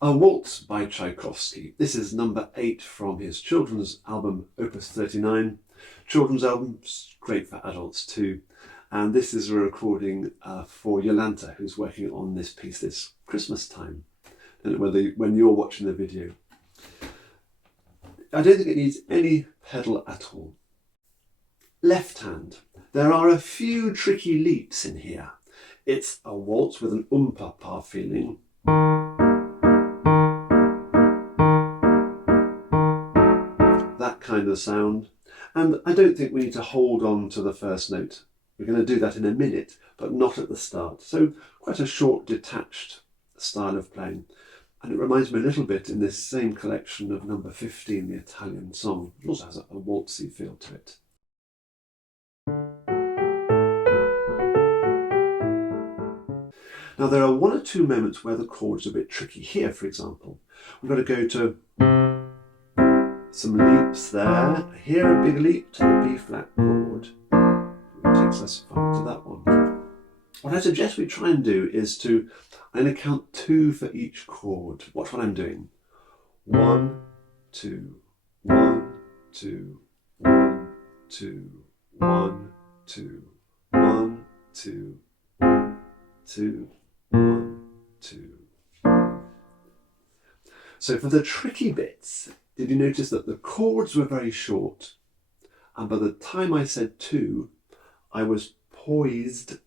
A Waltz by Tchaikovsky. This is number 8 from his children's album op.39. Children's albums, great for adults too. And this is a recording for Yolanta, who's working on this piece this Christmas time. I don't know when you're watching the video. I don't think it needs any pedal at all. Left hand. There are a few tricky leaps in here. It's a waltz with an pa feeling. That kind of sound. And I don't think we need to hold on to the first note. We're going to do that in a minute, but not at the start. So quite a short, detached style of playing. And it reminds me a little bit in this same collection of number 15, the Italian song. It also has a waltzy feel to it. Now there are one or two moments where the chords are a bit tricky. Here, for example, we've got to go to some leaps there. Here a big leap to the B flat chord. It takes us to that one. What I suggest we try and do is I'm going to count 2 for each chord. Watch what I'm doing. 1, 2, 1, 2, 1, 2, 1, 2, 1, 2, 1, 2, 1, 2. So for the tricky bits, did you notice that the chords were very short? And by the time I said 2, I was poised,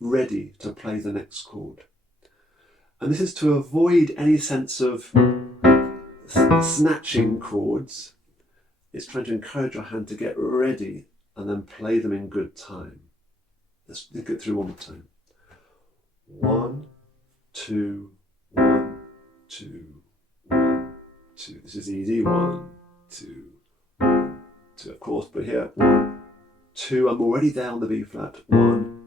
ready to play the next chord. And this is to avoid any sense of snatching chords. It's trying to encourage your hand to get ready and then play them in good time. Let's think it through one more time. 1, 2, 1, 2, 1, 2. This is easy. 1, 2, 1, 2. Of course, but here 1, 2. I'm already there on the B flat. 1,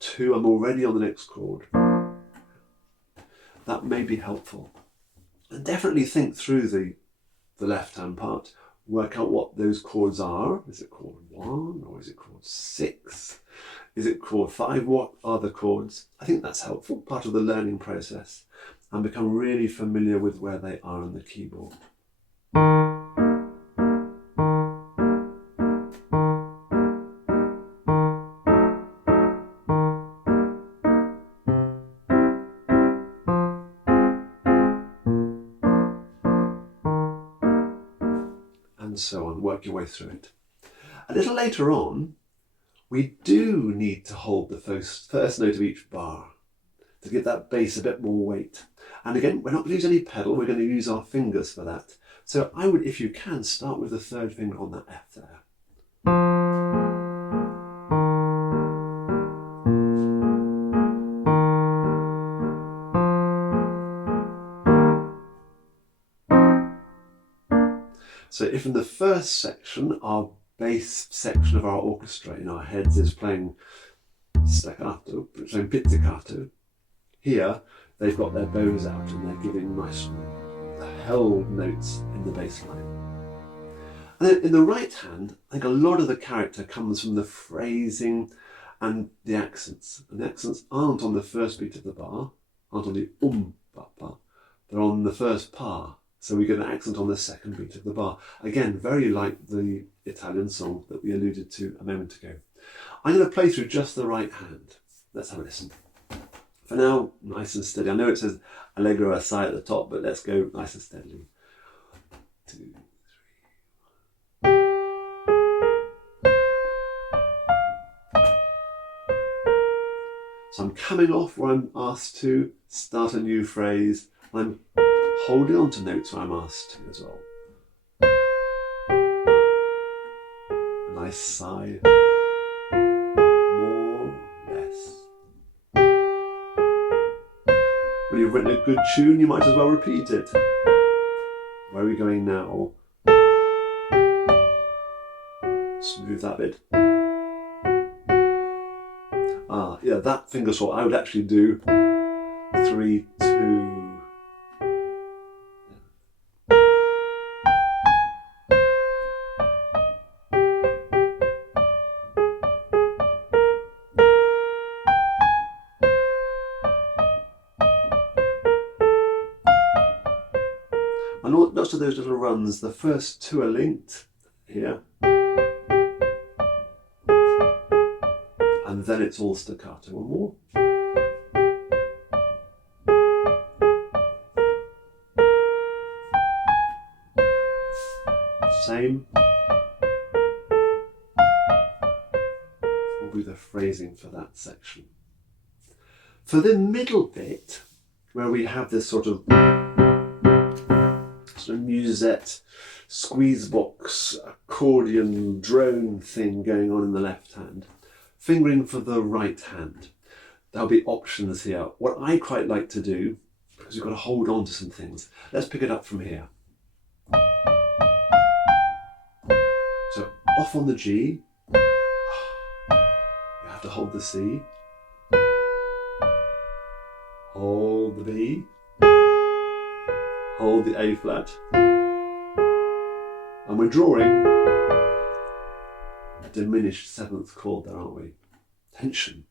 2. I'm already on the next chord. That may be helpful. And definitely think through the left-hand part. Work out what those chords are. Is it chord 1 or is it chord 6? Is it chord 5? What are the chords? I think that's helpful, part of the learning process, and become really familiar with where they are on the keyboard. And so on, work your way through it. A little later on, we do need to hold the first note of each bar to give that bass a bit more weight. And again, we're not going to use any pedal, we're going to use our fingers for that. So I would, if you can, start with the 3rd finger on that F there. So if in the first section, our bass section of our orchestra in our heads is playing staccato, playing pizzicato, here they've got their bows out and they're giving nice held notes in the bass line. And then in the right hand, I think a lot of the character comes from the phrasing and the accents. And the accents aren't on the first beat of the bar, aren't on the pa, they're on the first pa. So we get an accent on the 2nd beat of the bar. Again, very like the Italian song that we alluded to a moment ago. I'm going to play through just the right hand. Let's have a listen. For now, nice and steady. I know it says Allegro assai at the top, but let's go nice and steadily. 2, 3. So I'm coming off where I'm asked to start a new phrase. I'm holding on to notes where I'm asked to as well. A nice sigh. More, less. When you've written a good tune, you might as well repeat it. Where are we going now? Smooth that bit. Yeah, that finger swap, I would actually do 3, 2. And lots of those little runs, the first two are linked here, and then it's all staccato. One more. Same. Will be the phrasing for that section. For the middle bit, where we have this sort of musette, squeeze box, accordion, drone thing going on in the left hand, fingering for the right hand. There'll be options here. What I quite like to do, because you've got to hold on to some things, let's pick it up from here. So off on the G, you have to hold the C, hold the B, hold the A flat, and we're drawing a diminished seventh chord there, aren't we? Tension.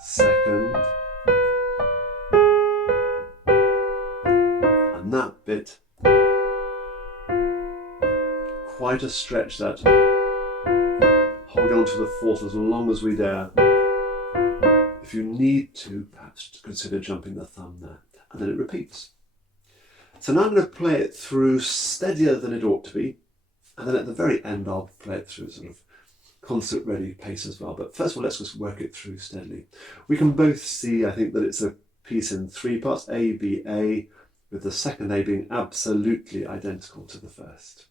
Second, and that bit, quite a stretch that. Hold on to the fourth as long as we dare. If you need to, perhaps consider jumping the thumb there. And then it repeats. So now I'm going to play it through steadier than it ought to be. And then at the very end, I'll play it through sort of concert ready pace as well. But first of all, let's just work it through steadily. We can both see, I think, that it's a piece in three parts, A, B, A, with the second A being absolutely identical to the first.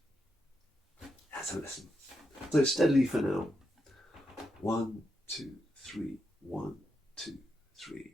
Let's have a listen. So steadily for now. 1, 2, 3, 1, 2, 3.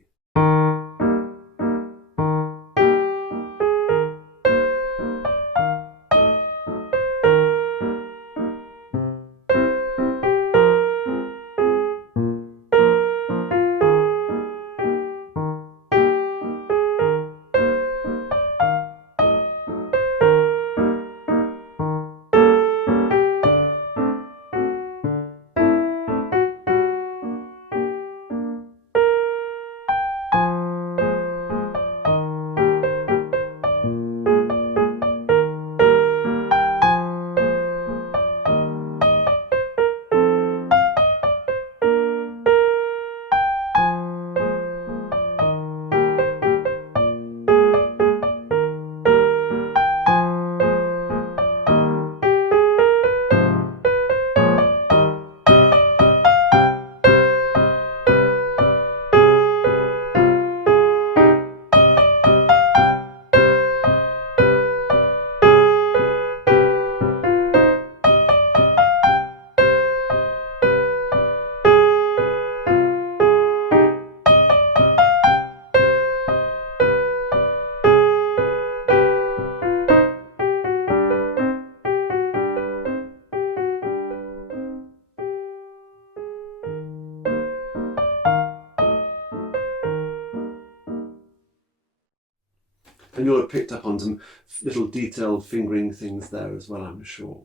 And you'll have picked up on some little detailed fingering things there as well, I'm sure.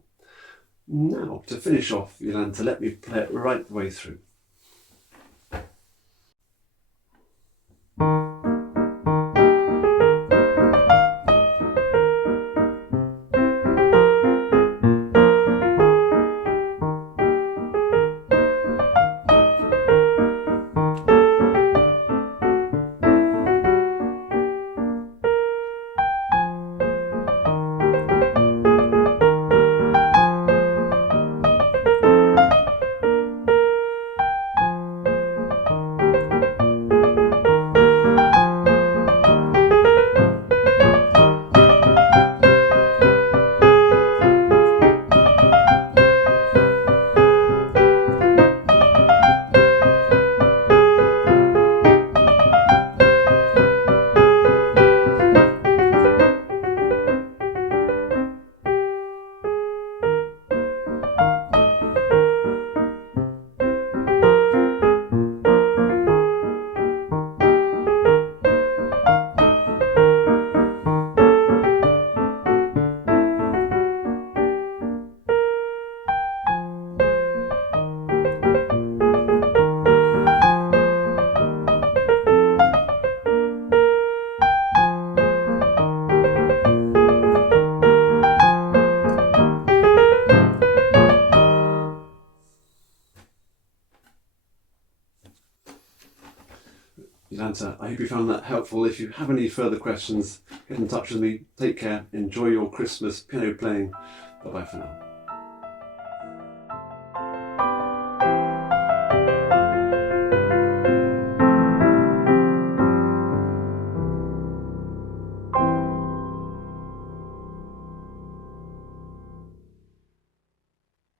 Now, to finish off, Yolanta, let me play it right the way through. Yolanta. I hope you found that helpful. If you have any further questions, get in touch with me. Take care. Enjoy your Christmas piano playing. Bye bye for now.